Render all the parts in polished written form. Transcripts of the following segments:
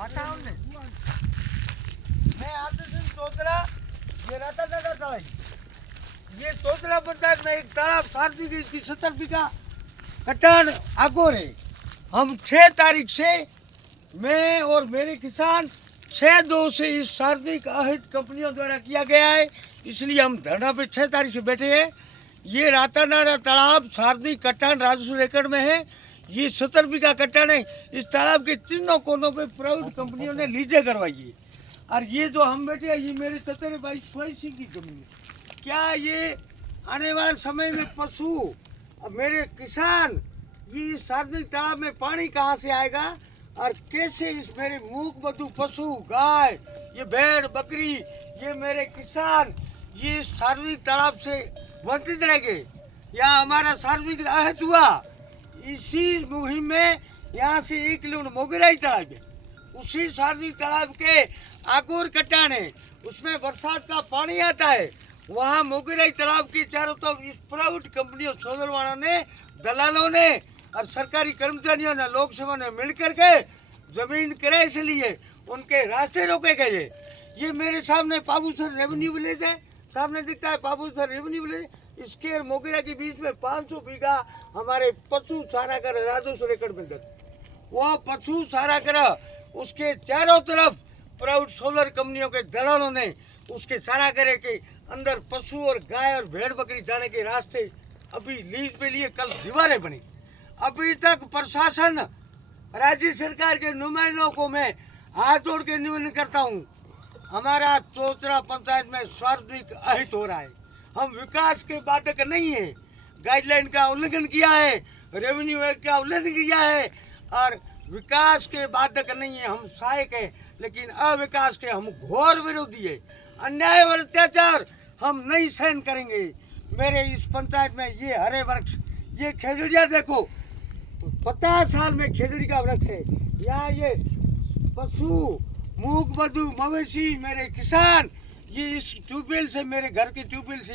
मैं आते दिन चौतरा ये रहता था ये चौतरा पंचायत में एक तालाब सारदी की इसकी 70 बीघा कटान आगोर है। हम 6 तारीख से मैं और मेरे किसान 6/2 से इस सार्वजनिक अहित कंपनियों द्वारा किया गया है, इसलिए हम धरना पे 6 तारीख से बैठे हैं। ये रातानाडा तालाब सार्वजनिक कटान राजस्व एकड़ में है। ये 70 बीघा कटान है। इस तालाब के तीनों कोनों पे प्राइवेट कंपनियों ने लीजे करवाई है। और ये जो हम बैठे हैं ये मेरे चचेरे भाई सोई सिंह की जमीन है। क्या ये आने वाले समय में पशु और मेरे किसान ये इस सार्वजनिक तालाब में पानी कहाँ से आएगा और कैसे इस मेरे मूक बधु पशु गाय ये भेड़ बकरी ये मेरे किसान ये इस सार्वजनिक तालाब से वंचित रह गए या हमारा सार्वजनिक अहित हुआ। इसी मुहिम में यहाँ से 1 किलोमीटर मोगराई तालाब है, उसी सार्वजनिक तालाब के आगोर कटान है, उसमें बरसात का पानी आता है। वहाँ मोगराई तालाब की चारों तरफ इस प्राइवेट कंपनियों सोलरवाणों ने दलालों ने और सरकारी कर्मचारियों ने लोक सेवा ने मिलकर के जमीन किराए से लिए उनके रास्ते रोके गए। ये मेरे सामने पाबूसर रेवेन्यू विलेज है, सामने दिखता है पाबूसर रेवेन्यू विलेज। इसके और मोगरा के बीच में 500 बीघा हमारे पशु चारा कर राजस्व एकड़ में दर वो पशु चारा कर उसके चारों तरफ प्राइवेट सोलर कंपनियों के दलालों ने उसके चारा करे के अंदर पशु और गाय और भेड़ बकरी जाने के रास्ते अभी लीज पे लिए कल दीवारें बनी। अभी तक प्रशासन राज्य सरकार के नुमाइंदों को मैं हाथ जोड़ के निवेदन करता हूँ, हमारा चौतरा पंचायत में सार्वजनिक अहित हो रहा है। हम विकास के बाधक नहीं है, गाइडलाइन का उल्लंघन किया है, रेवेन्यू एक्ट का उल्लंघन किया है और विकास के बाधक नहीं है। हम सहायक है लेकिन अविकास के हम घोर विरोधी है। अन्याय और अत्याचार हम नहीं सहन करेंगे। मेरे इस पंचायत में ये हरे वृक्ष ये खेजड़िया देखो 50 साल में खेजड़ी का वृक्ष है। यहाँ ये पशु मूक बधु मवेशी मेरे किसान ये इस ट्यूबवेल से मेरे घर के ट्यूबवेल से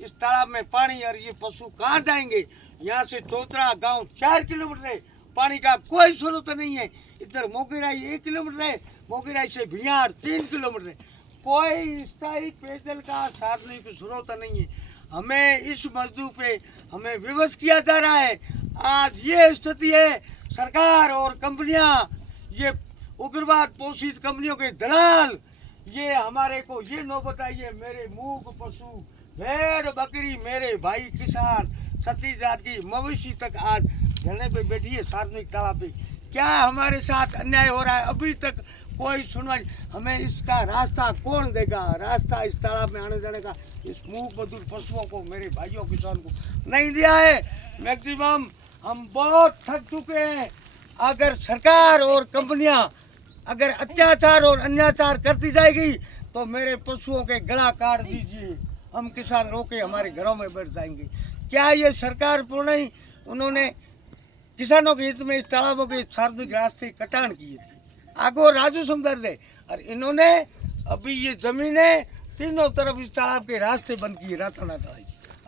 इस तालाब में पानी और ये पशु कहाँ जाएंगे। यहाँ से चौतरा गांव 4 किलोमीटर है, पानी का कोई स्रोत नहीं है। इधर मोगराई 1 किलोमीटर है, मोगराई से भियार 3 किलोमीटर है, कोई स्थायी पेयजल का सार्वजनिक स्रोत नहीं है। हमें इस मजदूर पे हमें विवश किया जा रहा है। आज ये स्थिति है, सरकार और कंपनियां ये उग्रवाद पोषित कंपनियों के दलाल ये हमारे को ये नौबत आई है। मेरे मूक पशु भेड़ बकरी मेरे भाई किसान सती जात की मवेशी तक आज धरने पे बैठी है सार्वजनिक तालाब पे। क्या हमारे साथ अन्याय हो रहा है? अभी तक कोई सुनवाई। हमें इसका रास्ता कौन देगा? रास्ता इस तालाब में आने जाने का इस मूक बधुर पशुओं को मेरे भाइयों किसान को नहीं दिया है। मैक्सिमम हम बहुत थक चुके हैं। अगर सरकार और कंपनियां अगर अत्याचार और अन्याचार करती जाएगी तो मेरे पशुओं के गला काट दीजिए, हम किसान रोके हमारे घरों में बैठ जाएंगे। क्या ये सरकार पूर्ण ही उन्होंने किसानों के हित में इस तालाबों के सार्वजनिक रास्ते कटान किए थे, आगो राजू समदर्द है और इन्होंने अभी ये जमीनें तीनों तरफ इस तालाब के रास्ते बंद किए रातानाडा।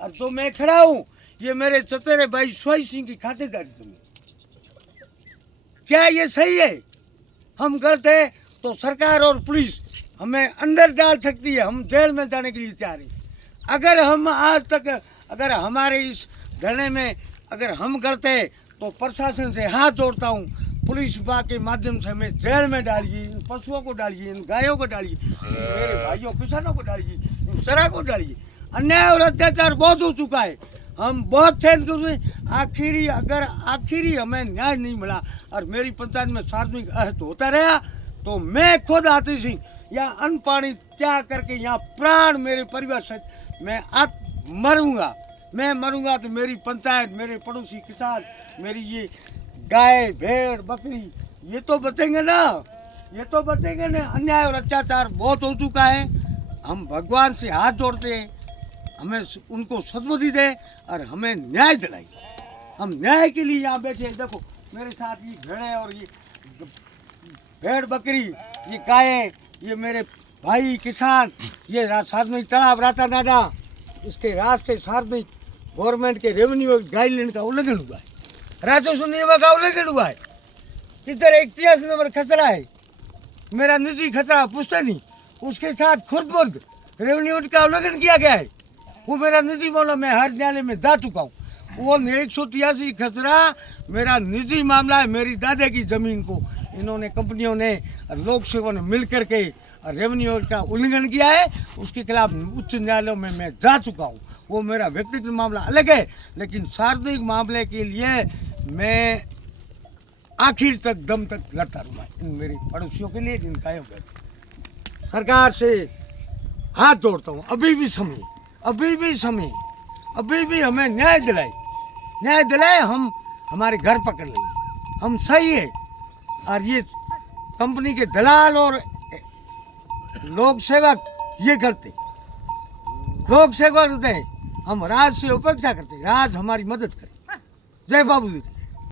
और जो मैं खड़ा हूँ ये मेरे चचेरे भाई सोई सिंह की खातेदारी जमीन। क्या ये सही है? हम गलत है तो सरकार और पुलिस हमें अंदर डाल सकती है, हम जेल में जाने के लिए तैयार हैं। अगर हम आज तक अगर हमारे इस धरने में अगर हम गलत है तो प्रशासन से हाथ जोड़ता हूँ, पुलिस विभाग के माध्यम से हमें जेल में डालिए, इन पशुओं को डालिए, इन गायों को डालिए, मेरे भाइयों किसानों को डालिए, इन सरा को डालिए। अन्याय और अत्याचार बहुत हो चुका है, हम बहुत सहन कर रहे हैं। आखिरी हमें न्याय नहीं मिला और मेरी पंचायत में सार्वजनिक अहित होता रहा तो मैं खुद आती सिंह यहाँ अन्न पानी त्याग करके यहाँ प्राण मेरे परिवार से मैं मरूंगा। मैं मरूंगा तो मेरी पंचायत मेरे पड़ोसी किसान मेरी ये गाय भेड़ बकरी ये तो बचेंगे ना, ये तो बचेंगे ना। अन्याय और अत्याचार बहुत हो चुका है। हम भगवान से हाथ जोड़ते हैं, हमें उनको सद्बुद्धि दे और हमें न्याय दिलाए। हम न्याय के लिए यहाँ बैठे हैं। देखो मेरे साथ ये भेड़े और ये भेड़ बकरी ये गायें ये मेरे भाई किसान ये सार्वजनिक तालाब रातानाडा इसके रास्ते सार्वजनिक गवर्नमेंट के रेवेन्यू गाइडलाइन का उल्लंघन हुआ है, राजस्व नियम का उल्लंघन हुआ है। किधर 81 नंबर खसरा है मेरा निजी खतरा पूछते नहीं, उसके साथ खुद बुर्द रेवेन्यू का उल्लंघन किया गया है। वो मेरा निजी मामला, मैं हर न्यायालय में जा चुका हूँ। वो 183 खतरा मेरा निजी मामला है। मेरी दादा की ज़मीन को इन्होंने, कंपनियों ने, लोक सेवकों ने मिल करके रेवेन्यू का उल्लंघन किया है। उसके खिलाफ उच्च न्यायालयों में मैं जा चुका हूँ। वो मेरा व्यक्तिगत मामला अलग है, लेकिन सार्वजनिक मामले के लिए मैं आखिर तक दम तक लड़ता रहूँगा, इन मेरे पड़ोसियों के लिए, जिनका है। सरकार से हाथ जोड़ता हूँ, अभी भी समय, अभी भी हमें न्याय दिलाए। हम हमारे घर पकड़ लेंगे, हम सही है। और ये कंपनी के दलाल और लोक सेवक ये करते, लोक सेवक करते हैं। हम राज से अपेक्षा करते, राज हमारी मदद करे। जय बाबू जी।